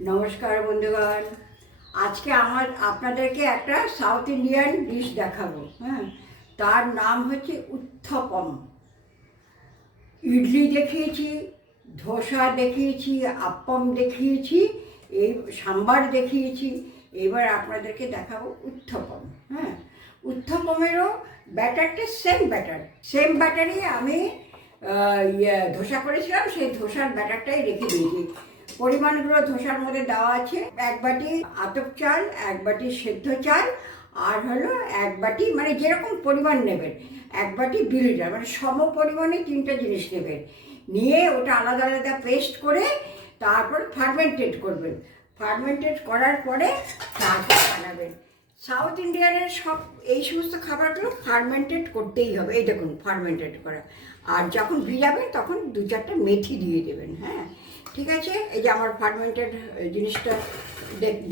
নমস্কার বন্ধুগণ, আজকে আপনাদেরকে একটা সাউথ ইন্ডিয়ান ডিশ দেখাবো। তার নাম হচ্ছে উত্থপম। ইডলি দেখিয়েছি, ধোসা দেখিয়েছি, আপ্পম দেখিয়েছি, এই সাম্বার দেখিয়েছি। এবার আপনাদেরকে দেখাবো উত্থপম। উত্থপমেরও ব্যাটারটা সেম ব্যাটারই আমি ধোসা করেছিলাম, সেই ধোসার ব্যাটারটাই রেখে দিয়েছি। পরিমাণগুলো ধোসার মধ্যে দেওয়া আছে। 1 বাটি আতপ চাল, 1 বাটি সেদ্ধ চাল, আর হলো 1 বাটি, মানে যেরকম পরিমাণ নেবেন, 1 বাটি বিউলিটা, মানে সম পরিমাণে 3টা জিনিস নেবেন। নিয়ে ওটা আলাদা আলাদা পেস্ট করে তারপর ফার্মেন্টেড করবেন। ফার্মেন্টেড করার পরে তারপর বানাবেন। সাউথ ইন্ডিয়ানের এই সমস্ত খাবারগুলো ফার্মেন্টেড করতেই হবে। এই দেখুন, ফার্মেন্টেড করা। আর যখন ভিজাবেন তখন 2-4টা মেথি দিয়ে দেবেন। ঠিক আছে, এই যে আমার ফার্মেন্টেড জিনিসটা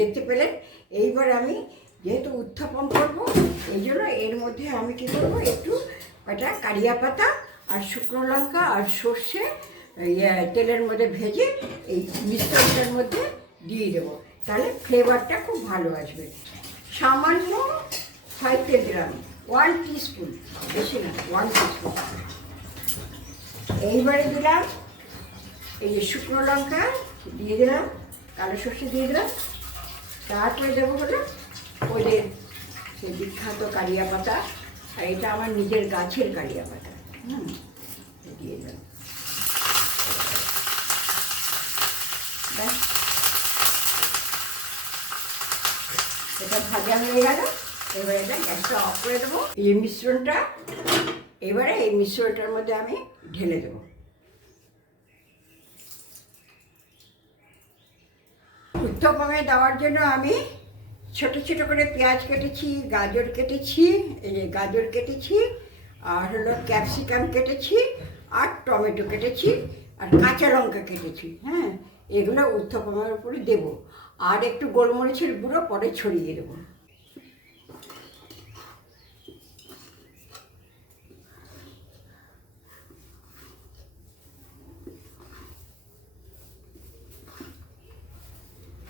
দেখতে পেলেন। এইবার আমি যেহেতু উত্থাপন করব, এই জন্য এর মধ্যে আমি কী করবো, একটু একটা কারিয়া পাতা আর শুকনো লঙ্কা আর সর্ষে তেলের মধ্যে ভেজে এই মিশ্রণটার মধ্যে দিয়ে দেবো। তাহলে ফ্লেভারটা খুব ভালো আসবে। সামান্য 5 তেল দিলাম, 1 টিস্পুন, বেশি না, 1 টিস্পুন। এইবারে দিলাম এই যে শুকনো লঙ্কা দিয়ে দিলাম, কালো সর্ষে দিয়ে দিলাম। তারপরে দেবো হলো ওদের সেই বিখ্যাত কারিয়া পাতা, আর এটা আমার নিজের গাছের কারিয়া পাতা। দিয়ে দিলাম। ব্যাস, এটা ভাজা হয়ে গেল। এবারে এটা গ্যাসটা অফ করে দেবো। এই মিশ্রণটা এবারে এই মিশ্রণটার মধ্যে আমি ঢেলে দেবো। উত্থপমে দেওয়ার জন্য আমি ছোট ছোট করে পেঁয়াজ কেটেছি, গাজর কেটেছি, এই যে গাজর কেটেছি, আর হলো ক্যাপসিকাম কেটেছি, আর টমেটো কেটেছি, আর কাঁচা লঙ্কা কেটেছি। এগুলো উত্থপমের উপরে দেবো। আর একটু গোলমরিচের গুঁড়ো পরে ছড়িয়ে দেবো।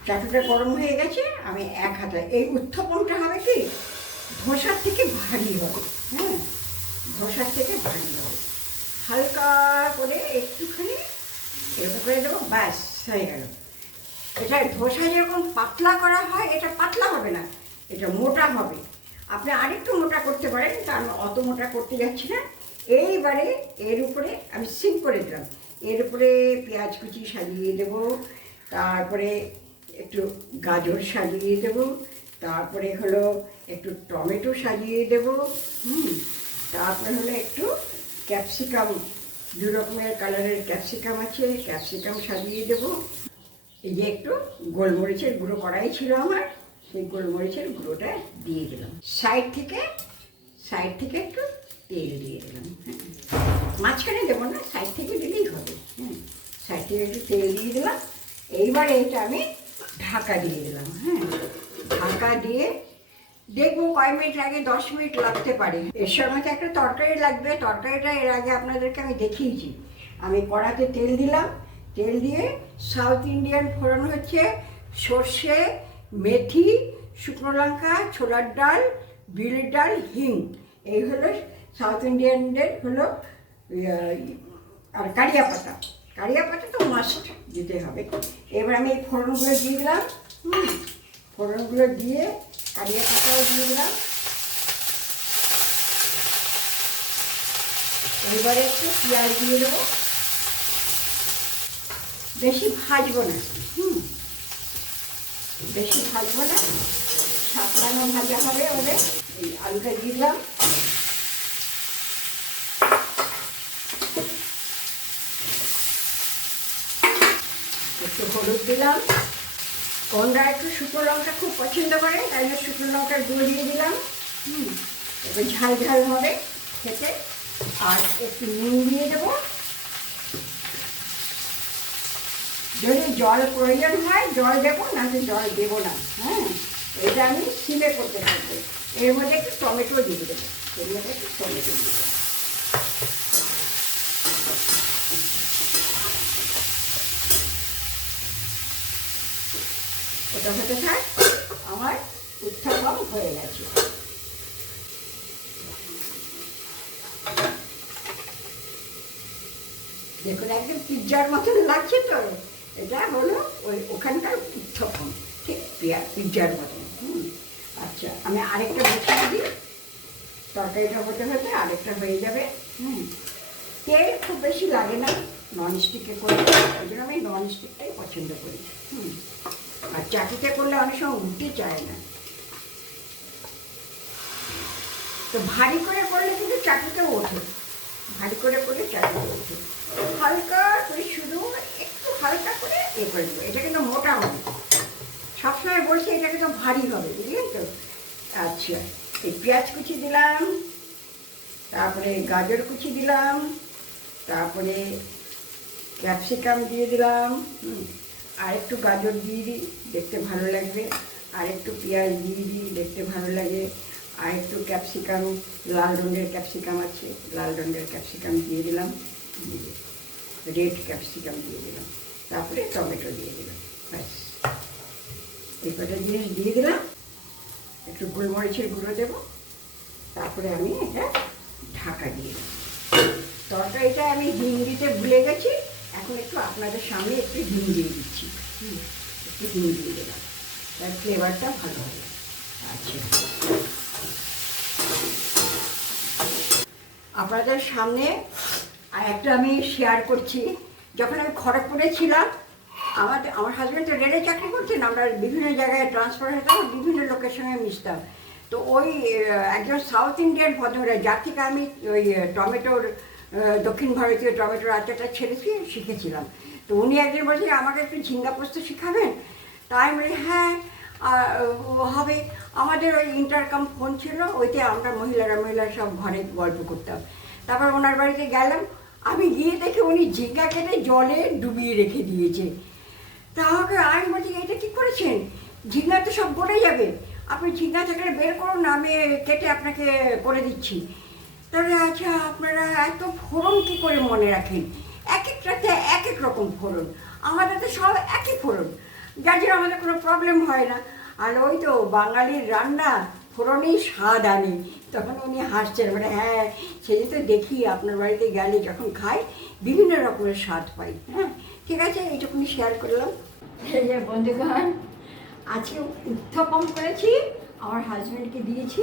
চাটুটা গরম হয়ে গেছে। আমি এক হাতে, এই উত্থপমটা হবে কি ধোসার থেকে ভারী হবে। ধোসার থেকে ভারী হবে। হালকা করে একটুখানি এরকম করে দেবো, ব্যাস হয়ে গেল। এটা ধোসা যেরকম পাতলা করা হয়, এটা পাতলা হবে না, এটা মোটা হবে। আপনি আরেকটু মোটা করতে পারেন, কিন্তু আমি অত মোটা করতে যাচ্ছি না। এইবারে এর উপরে আমি সিম করে দিলাম। এর উপরে পেঁয়াজ কুচি সাজিয়ে দেবো, তারপরে একটু গাজর সাজিয়ে দেবো, তারপরে হলো একটু টমেটো সাজিয়ে দেবো। তারপরে হলো একটু ক্যাপসিকাম, 2 রকমের কালারের ক্যাপসিকাম আছে, ক্যাপসিকাম সাজিয়ে দেবো। এই যে একটু গোলমরিচের গুঁড়ো করাই ছিল আমার, সেই গোলমরিচের গুঁড়োটা দিয়ে দিলাম। সাইড থেকে একটু তেল দিয়ে দিলাম। মাঝখানে দেবো না, সাইড থেকে দিলেই হবে। সাইড থেকে একটু তেল দিয়ে দিলাম। এইবারে এটা আমি ঢাকা দিয়ে দিলাম। ঢাকা দিয়ে দেখবো কয় মিনিট লাগে, 10 মিনিট লাগতে পারে। এর সঙ্গে একটা তরকারি লাগবে। তরকারিটা এর আগে আপনাদেরকে আমি দেখিয়েছি। আমি কড়াতে তেল দিলাম। তেল দিয়ে সাউথ ইন্ডিয়ান ফোড়ন হচ্ছে সর্ষে, মেথি, শুকনো লঙ্কা, ছোলার ডাল, বিউলির ডাল, হিং। এই হলো সাউথ ইন্ডিয়ানদের হলো। আর কারিয়া পাতা তো মাস্ট দিতে হবে। এবার আমি এই ফোড়নগুলো দিয়ে দিলাম। ফোড়নগুলো দিয়ে কারিয়া পাতাও দিয়ে দিলাম। এবারে একটু পেঁয়াজ দিয়ে দেবো। বেশি ভাজবো না, বেশি ভাজবো না, সাতলানো ভাজা হবে। ওদের এই আলুটা দিয়ে দিলাম। একটু হলুদ দিলাম। কোনরা একটু শুকনো লঙ্কা খুব পছন্দ করে, তাই জন্য শুকনো লঙ্কার গুঁড়ো দিয়ে দিলাম। এবার ঝাল ঝাল হবে খেতে। আর একটু নুন দিয়ে দেবো। যদি জল প্রয়োজন হয় জল দেবো, না তো জল দেবো না। এটা আমি সিমে করতে থাকবো। এর মধ্যে একটু টমেটো দিয়ে দেবো। এর মধ্যে একটু টমেটো দিয়ে দেবো। ওটা হতে থাক। আমার উত্থাপন হয়ে গেছে। দেখুন একদম পিৎজার মতন লাগছে তো। এটা হলো ওখানকার উত্থাপন, ঠিক পিৎজার মতন। আচ্ছা, আমি আরেকটা বসিয়ে দিই। তরকারিটা হতে হতে আরেকটা হয়ে যাবে। তেল খুব বেশি লাগে না ননস্টিকে করে, ওই জন্য আমি ননস্টিকটাই পছন্দ করি। আর চাকিতে করলে অনেক সময় উঠতে চায় না। তো ভারী করে করলে কিন্তু চাকিতেও ওঠে, ভারী করে করলে চাকিতে ওঠে। হালকা করে শুধু একটু হালকা করে করে দেবো। এটা কিন্তু মোটা হবে, সবসময় বলছি এটা কিন্তু ভারী হবে, বুঝলেন তো? আচ্ছা, এই পেঁয়াজ কুচি দিলাম, তারপরে গাজর কুচি দিলাম, তারপরে ক্যাপসিকাম দিয়ে দিলাম। আর একটু গাজর দিয়ে দিই, দেখতে ভালো লাগবে। আর একটু পেঁয়াজ দিয়ে দিই, দেখতে ভালো লাগে। আর একটু ক্যাপসিকাম, লাল রঙের ক্যাপসিকাম আছে, লাল রঙের ক্যাপসিকাম দিয়ে দিলাম, রেড ক্যাপসিকাম দিয়ে দিলাম। তারপরে টমেটো দিয়ে দিলাম। ব্যাস, এই কটা জিনিস দিয়ে দিলাম। একটু গোলমরিচের গুঁড়ো দেবো। তারপরে আমি এটা ঢাকা দিয়ে দেবো। তরকারিটা আমি হিং দিতে ভুলে গেছি, এখন একটু আপনাদের সামনে একটু হিং দিয়ে দিচ্ছি। একটু হিং দিয়ে দিলাম, তার ফ্লেভারটা ভালো হবে। আচ্ছা, আপনাদের সামনে আর একটা আমি শেয়ার করছি। যখন আমি খড়গপুরে ছিলাম, আমার হাজব্যান্ড তো রেলে চাকরি করতেন, আমরা বিভিন্ন জায়গায় ট্রান্সফার হতাম, বিভিন্ন লোকের সঙ্গে মিশতাম। তো ওই একজন সাউথ ইন্ডিয়ান ভদ্রমহিলা, যার থেকে আমি ওই টমেটোর দক্ষিণ ভারতীয় টমেটোর আচারটা ছেড়েছি, শিখেছিলাম। তো উনি একদিন বলছেন আমাকে একটু ঝিঙ্গা পোস্ত শেখাবেন। তাই আমি বলি হ্যাঁ হবে। আমাদের ওই ইন্টারকম ফোন ছিল, ওইতে আমরা মহিলারা সব ঘরে গল্প করতাম। তারপর ওনার বাড়িতে গেলাম, আমি গিয়ে দেখি উনি ঝিঙ্গা কেটে জলে ডুবিয়ে রেখে দিয়েছে। তা আমাকে আমি বলছি এটা কী করেছেন? ঝিঙ্গা তো সব গলে যাবে, আপনি ঝিঙ্গা থাকলে বের করুন, আমি কেটে আপনাকে করে দিচ্ছি। তাহলে আচ্ছা, আপনারা এত ফোড়ন কী করে মনে রাখেন? এক একটাতে এক এক রকম ফোড়ন, আমাদের তো সব একই ফোড়ন, যার জন্য আমাদের কোনো প্রবলেম হয় না। আর ওই তো বাঙালির রান্না ফোড়নেই স্বাদ আনে। তখন উনি হাসছেন, মানে হ্যাঁ সেদিন তো দেখি আপনার বাড়িতে গেলে যখন খাই বিভিন্ন রকমের স্বাদ পাই। হ্যাঁ ঠিক আছে, এইটুকুনি শেয়ার করলাম। এই যে বন্ধুগণ, আজকে উত্থাপম করেছি, আমার হাজব্যান্ডকে দিয়েছি।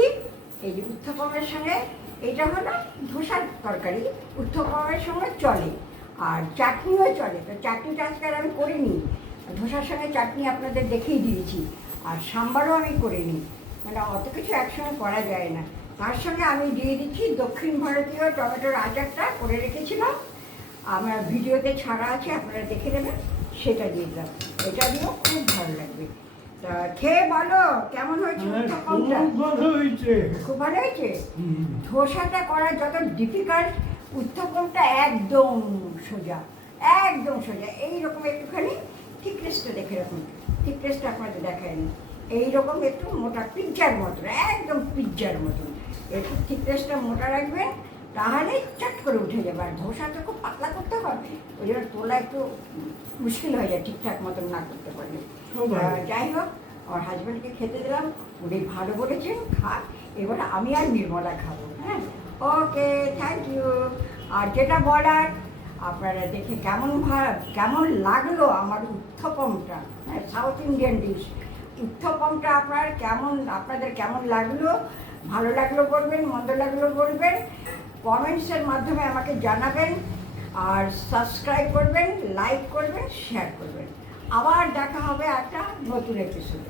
এই যে উত্থাপমের সঙ্গে, এটা হলো ধোসার তরকারি, উত্থাপমের সঙ্গে চলে, আর চাটনিও চলে। তো চাটনিটা আজকে আর আমি করিনি, ধোসার সঙ্গে চাটনি আপনাদের দেখিয়ে দিয়েছি। আর সাম্বারও আমি করিনি, মানে অত কিছু একসঙ্গে করা যায় না। তার সঙ্গে আমি দিয়ে দিচ্ছি দক্ষিণ ভারতীয় টমেটোর আচারটা করে রেখেছিলাম, আমার ভিডিওতে ছাড়া আছে, আপনারা দেখে নেবেন, সেটা দিয়ে দিলাম। এটা দিয়েও খুব ভালো লাগবে। তা খেয়ে বলো কেমন হয়েছে? খুব ভালো হয়েছে। ধোসাটা করা যত ডিফিকাল্ট, উত্থাপনটা একদম সোজা, একদম সোজা। এইরকম একটুখানি থিকনেসটা দেখে রাখুন, থিকনেসটা আপনাদের দেখায়নি। এইরকম একটু মোটা, পিৎজার মতন, একদম পিৎজার মতন একটু থিকনেসটা মোটা রাখবেন, তাহলে চট করে উঠে যাবে। আর ধোসা তো খুব পাতলা করতে হবে, ওই জন্য তোলা একটু মুশকিল হয়ে যায় ঠিকঠাক মতন না করতে পারলে। যাই হোক, আমার হাজব্যান্ডকে খেতে দিলাম, উনি ভালো বলেছেন খাক। এবার আমি আর নির্মলা খাবো। হ্যাঁ, ওকে, থ্যাংক ইউ। আর যেটা বলার, আপনারা দেখে কেমন লাগলো আমার উত্থাপমটা, হ্যাঁ সাউথ ইন্ডিয়ান ডিশ। উত্থাপমটা আপনাদের কেমন লাগলো? ভালো লাগলো বলবেন, মন্দ লাগলো বলবেন, কমেন্টসের মাধ্যমে আমাকে জানাবেন। আর সাবস্ক্রাইব করবেন, লাইক করবেন, শেয়ার করবেন। আবার দেখা হবে একটা নতুন এপিসোডে।